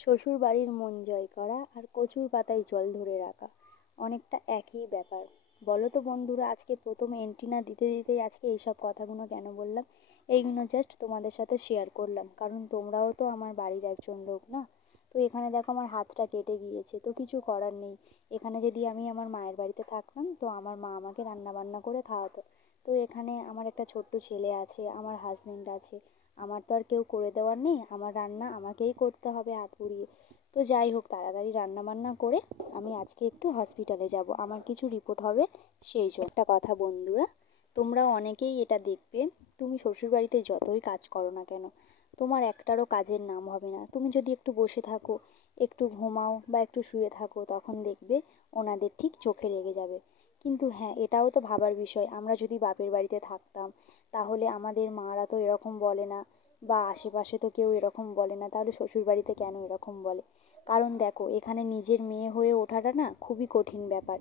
শ্বশুর বাড়ির মন জয় করা আর কচুর পাতায় জল ধরে রাখা অনেকটা একই ব্যাপার। বলো তো বন্ধুরা, আজকে প্রথম এন্ট্রি না দিতে দিতেই আজকে এইসব কথাগুলো কেন বললাম? এইগুলো জাস্ট তোমাদের সাথে শেয়ার করলাম, কারণ তোমরাও তো আমার বাড়ির একজন লোক না। তো এখানে দেখো আমার হাতটা কেটে গিয়েছে, তো কিছু করার নেই। এখানে যদি আমি আমার মায়ের বাড়িতে থাকতাম তো আমার মা আমাকে রান্না বান্না করে খাওয়াতো। তো এখানে আমার একটা ছোট্ট ছেলে আছে, আমার হাজবেন্ড আছে, আমার তো আর কেউ করে দেওয়ার নেই। আমার রান্না আমাকেই করতে হবে হাত পুড়িয়ে। তো যাই হোক, তাড়াতাড়ি রান্না বান্না করে আমি আজকে একটু হসপিটালে যাব, আমার কিছু রিপোর্ট হবে। সেই জন্য একটা কথা বন্ধুরা, তোমরা অনেকেই এটা দেখবে, তুমি শ্বশুরবাড়িতে যতই কাজ করো না কেন তোমার একটারও কাজের নাম হবে না। তুমি যদি একটু বসে থাকো, একটু ঘুমাও বা একটু শুয়ে থাকো, তখন দেখবে ওনাদের ঠিক চোখে লেগে যাবে। কিন্তু হ্যাঁ, এটাও তো ভাবার বিষয়, আমরা যদি বাপের বাড়িতে থাকতাম তাহলে আমাদের মারা তো এরকম বলে না, বা আশেপাশে তো কেউ এরকম বলে না, তাহলে শ্বশুরবাড়িতে কেন এরকম বলে? কারণ দেখো, এখানে নিজের মেয়ে হয়ে ওঠাটা না খুবই কঠিন ব্যাপার।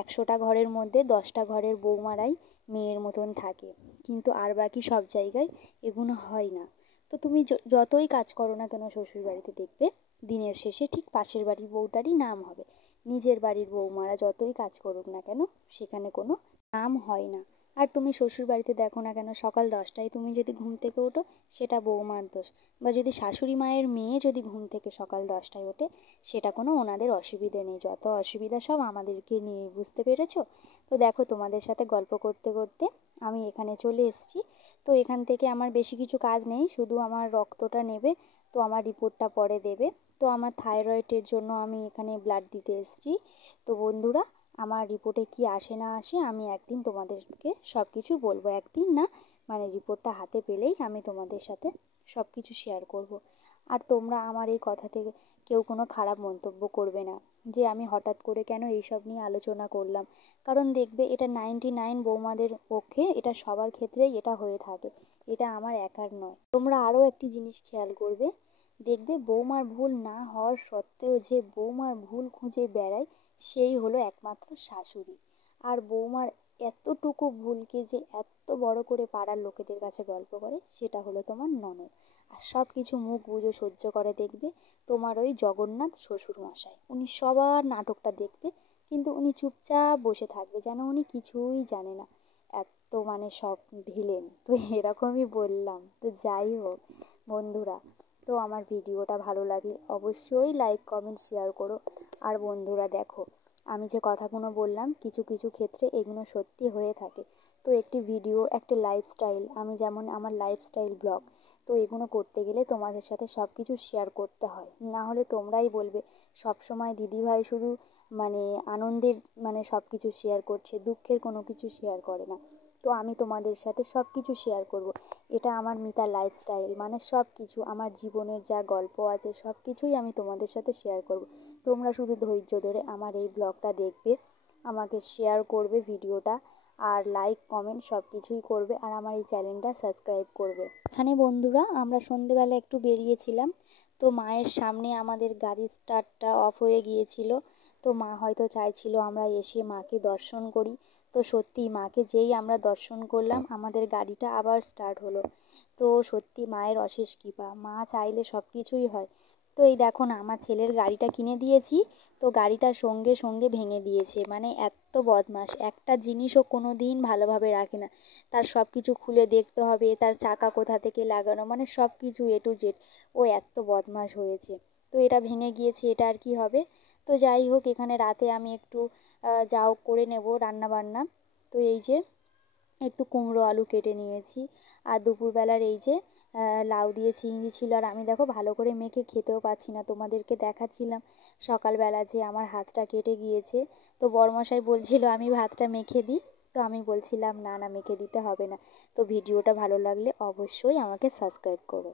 100টা ঘরের মধ্যে 10টা ঘরের বৌমারাই মেয়ের মতন থাকে, কিন্তু আর বাকি সব জায়গায় এগুলো হয় না। তো তুমি যতই কাজ করো না কেন শ্বশুরবাড়িতে, দেখবে দিনের শেষে ঠিক পাশের বাড়ির বউটারই নাম হবে। নিজের বাড়ির বৌমারা যতই কাজ করুক না কেন সেখানে কোনো নাম হয় না। আর তুমি শ্বশুরবাড়িতে দেখো না কেন, সকাল 10টায় তুমি যদি ঘুম থেকে ওঠো সেটা বৌমার দোষ, বা যদি শাশুড়ি মায়ের মেয়ে যদি ঘুম থেকে সকাল 10টায় ওঠে সেটা কোনো ওনাদের অসুবিধে নেই। যত অসুবিধা সব আমাদেরকে নিয়ে, বুঝতে পেরেছো? তো দেখো, তোমাদের সাথে গল্প করতে করতে আমি এখানে চলে এসেছি। তো এখান থেকে আমার বেশি কিছু কাজ নেই, শুধু আমার রক্তটা নেবে, তো আমার রিপোর্টটা পরে দেবে। তো আমার থাইরয়েডের জন্য আমি এখানে ব্লাড দিতে এসেছি। তো বন্ধুরা, আমার রিপোর্টে কি আসে না আসে আমি একদিন তোমাদেরকে সব কিছু বলবো। একদিন না, মানে রিপোর্টটা হাতে পেলেই আমি তোমাদের সাথে সব কিছু শেয়ার করব। আর তোমরা আমার এই কথা থেকে কেউ কোনো খারাপ মন্তব্য করবে না, যে আমি হঠাৎ করে কেন এইসব নিয়ে আলোচনা করলাম। কারণ দেখবে, এটা 99 বৌমাদের পক্ষে, এটা সবার ক্ষেত্রেই এটা হয়ে থাকে, এটা আমার একার নয়। তোমরা আরও একটি জিনিস খেয়াল করবে, দেখবে বৌমার ভুল না হওয়ার সত্ত্বেও যে বৌমার ভুল খুঁজে বেড়ায় সেই হলো একমাত্র শাশুড়ি। আর বৌমার এতটুকু ভুলকে যে এত বড় করে পাড়ার লোকেদের কাছে গল্প করে, সেটা হলো তোমার ননদ। আর সব কিছু মুখ বুজে সহ্য করে দেখবে তোমার ওই জগন্নাথ শ্বশুরমশাই। উনি সবার নাটকটা দেখবে, কিন্তু উনি চুপচাপ বসে থাকবে, যেন উনি কিছুই জানে না। এত মানে সব ভিলেন তো, এরকমই বললাম। তো যাই হোক বন্ধুরা, তো আমার ভিডিওটা ভালো লাগলে অবশ্যই লাইক কমেন্ট শেয়ার করো। আর বন্ধুরা দেখো, আমি যে কথাগুলো বললাম কিছু কিছু ক্ষেত্রে এগুলো সত্যি হয়ে থাকে। তো একটি ভিডিও, একটা লাইফস্টাইল, আমি যেমন আমার লাইফস্টাইল ব্লগ, তো এগুলো করতে গেলে তোমাদের সাথে সব কিছু শেয়ার করতে হয়, না হলে তোমরাই বলবে সব সময় দিদিভাই শুধু মানে আনন্দের মানে সব কিছু শেয়ার করছে, দুঃখের কোনো কিছু শেয়ার করে না। তো আমি তোমাদের সাথে সব কিছু শেয়ার করব। এটা আমার মিতা লাইফস্টাইল, মানে সব কিছু আমার জীবনের যা গল্প আছে সব কিছুই আমি তোমাদের সাথে শেয়ার করব। তোমরা শুধু ধৈর্য ধরে আমার এই ব্লগটা দেখবে, আমাকে শেয়ার করবে ভিডিওটা, আর লাইক কমেন্ট সব কিছুই করবে, আর আমার এই চ্যানেলটা সাবস্ক্রাইব করবে। এখানে বন্ধুরা আমরা সন্ধেবেলা একটু বেরিয়েছিলাম, তো মায়ের সামনে আমাদের গাড়ির স্টার্টটা অফ হয়ে গিয়েছিল। তো মা হয়তো চাইছিল আমরা এসে মাকে দর্শন করি। তো সত্যি মাকে যেই আমরা দর্শন করলাম আমাদের গাড়িটা আবার স্টার্ট হলো। তো সত্যি মায়ের অশেষ কৃপা, মা চাইলে সব কিছুই হয়। তো এই দেখো না, আমার ছেলের গাড়িটা কিনে দিয়েছি, তো গাড়িটা সঙ্গে সঙ্গে ভেঙে দিয়েছে। মানে এত বদমাশ, একটা জিনিসও কোনো দিন ভালোভাবে রাখে না। তার সব কিছু খুলে দেখতে হবে, তার চাকা কোথা থেকে লাগানো, মানে সব কিছু এ টু জেড। ও এত বদমাশ হয়েছে। তো এটা ভেঙে গিয়েছে, এটা আর কি হবে। তো যাই হোক, এখানে রাতে আমি একটু যা হোক করে নেব রান্না বান্না। তো এই যে একটু কুমড়ো আলু কেটে নিয়েছি, আর দুপুরবেলার এই যে লাউ দিয়ে চিংড়ি ছিল। আর আমি দেখো ভালো করে মেখে খেতেও পাচ্ছি না, তোমাদেরকে দেখাচ্ছিলাম সকালবেলা যে আমার হাতটা কেটে গিয়েছে। তো বরমশাই বলছিল আমি ভাতটা মেখে দিই, তো আমি বলছিলাম না না, মেখে দিতে হবে না। তো ভিডিওটা ভালো লাগলে অবশ্যই আমাকে সাবস্ক্রাইব করো।